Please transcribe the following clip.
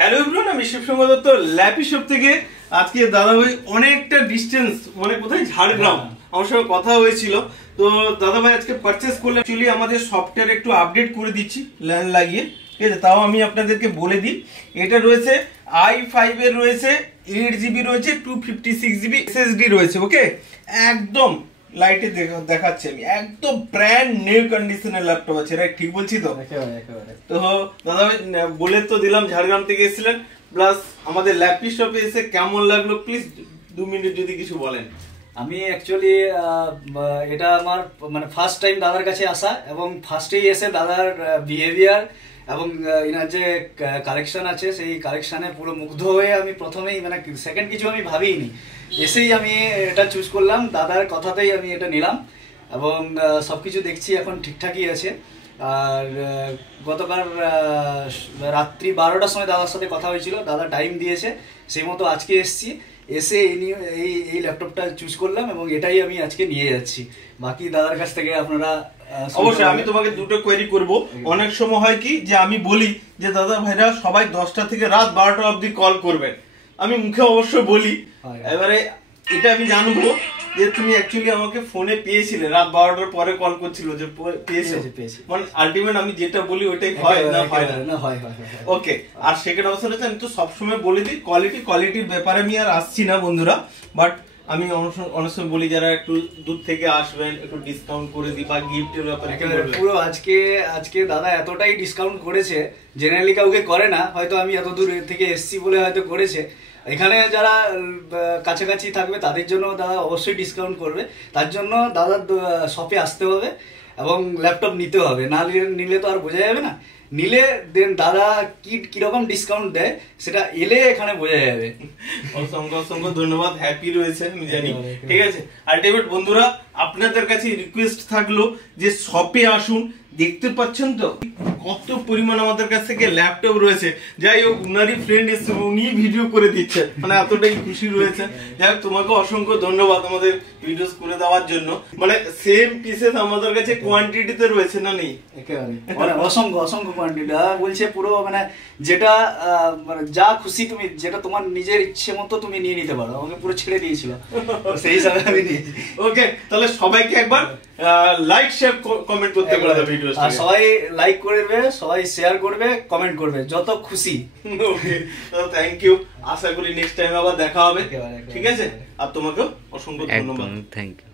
Hello everyone, আমি শিবসঙ্গ Dutta lappy shop থেকে। আজকে দাদাভাই অনেকটা ডিস্টেন্স, মানে কোথায়, ঝাড়গ্রাম, আমার সঙ্গে কথা হয়েছিল। তো দাদাভাই আজকে পারচেস করলে অ্যাকচুয়ালি আমাদের সফটওয়্যার একটু আপডেট করে দিচ্ছি ল্যান্ড লাগিয়ে, ঠিক আছে? তাও আমি আপনাদেরকে বলে দিই, এটা রয়েছে i5 এর, রয়েছে 8GB, রয়েছে 256GB SSD রয়েছে। ওকে, একদম লাইটে দেখাচ্ছি আমি, একদম ব্র্যান্ড নিউ কন্ডিশনের ল্যাপটপ আছে। এটা ঠিক বলছি তো? তো দাদা বলে তো দিলাম ঝাড়গ্রাম থেকে এসেছিলেন, প্লাস আমাদের ল্যাপি শপে এসে কেমন লাগলো প্লিজ 2 মিনিট যদি কিছু বলেন। আমি অ্যাকচুয়ালি এটা আমার মানে ফার্স্ট টাইম দাদার কাছে আসা, এবং ফার্স্টেই এসে দাদার বিহেভিয়ার এবং এনার যে কালেকশন আছে সেই কালেকশনে পুরো মুগ্ধ হয়ে আমি প্রথমেই মানে সেকেন্ড কিছু আমি ভাবিনি, এসেই আমি এটা চুজ করলাম, দাদার কথাতেই আমি এটা নিলাম এবং সবকিছু দেখছি এখন ঠিকঠাকই আছে। আর গতকাল রাত্রি 12টার সময় দাদার সাথে কথা হয়েছিল, দাদা টাইম দিয়েছে, সেই মতো আজকে এসছি, এসে এই ল্যাপটপটা চুজ করলাম এবং এটাই আমি আজকে নিয়ে যাচ্ছি। বাকি দাদার কাছ থেকে আপনারা অবশ্যই আমি তোমাকে দুটো কোয়েরি করব। অনেক সময় হয় কি যে আমি বলি যে দাদা ভাইরা সবাই 10টা থেকে রাত 12টা অবধি কল করবেন, আমি মুখে অবশ্য বলি। এবারে এটা আমি জানবো যে তুমি অ্যাকচুয়ালি আমাকে ফোনে পেয়েছিলে, রাত 12টার পরে কল করছিল যে পেয়েছি, মানে আলটিমেট আমি যেটা বলি ওইটাই হয় না? হয় না? হয়। ওকে, আর সেকেন্ড অবস্থা হচ্ছে আমি তো সবসময় বলে দিই কোয়ালিটির ব্যাপারে আমি আর আসছি না বন্ধুরা, বাট আমি অনেক সময় বলি যারা একটু দূর থেকে আসবেন একটু ডিসকাউন্ট করে দিই, বা গিফটের ব্যাপারে পুরো আজকে দাদা এতটাই ডিসকাউন্ট করেছে, জেনারেলি কাউকে করে না, হয়তো আমি এত দূর থেকে এসছি বলে হয়তো করেছে। এখানে যারা কাছাকাছি থাকবে তাদের জন্য দাদা অবশ্যই ডিসকাউন্ট করবে, তার জন্য দাদার শপে আসতে হবে এবং ল্যাপটপ নিতে হবে, না নিলে তো আর বোঝা যাবে না। নিলে দেন দাদা কিরকম ডিসকাউন্ট দেয় সেটা এলে এখানে বোঝা যাবে। অসংখ্য ধন্যবাদ, হ্যাপি রয়েছে আমি জানি, ঠিক আছে? আলটিমেট বন্ধুরা আপনাদের কাছে রিকোয়েস্ট থাকলো যে শপে আসুন, দেখতে পাচ্ছেন তো কত পরিমাণ আমাদের কাছ থেকে ল্যাপটপ রয়েছে। যাই হোক, উনারই ফ্রেন্ড এসে উনি ভিডিও করে দিচ্ছেন, মানে এতটাই খুশি রয়েছে। যাই হোক, তোমাকে অসংখ্য ধন্যবাদ আমাদের ভিডিওস করে দেওয়ার জন্য। মানে সেম পিসেস আমাদের কাছে কোয়ান্টিটিতে রয়েছে, না নেই? একেবারে অসংখ্য কোয়ান্টিটি বলছে, পুরো মানে যেটা মানে যা খুশি তুমি, যেটা তোমার নিজের ইচ্ছে মতো তুমি নিয়ে নিতে পারো, আমাকে পুরো ছেড়ে দিয়েছিল, সেই হিসাবে আমি নিয়েছি। ওকে, তাহলে সবাইকে একবার লাইক শেয়ার কমেন্ট করতে বলবে ভিডিও, আর সবাই লাইক করবে, সবাই শেয়ার করবে, কমেন্ট করবে, যত খুশি। ওকে, তো থ্যাংক ইউ, আশা করি নেক্সট টাইম আবার দেখা হবে, ঠিক আছে? আর তোমাকেও অসংখ্য ধন্যবাদ, থ্যাংক ইউ।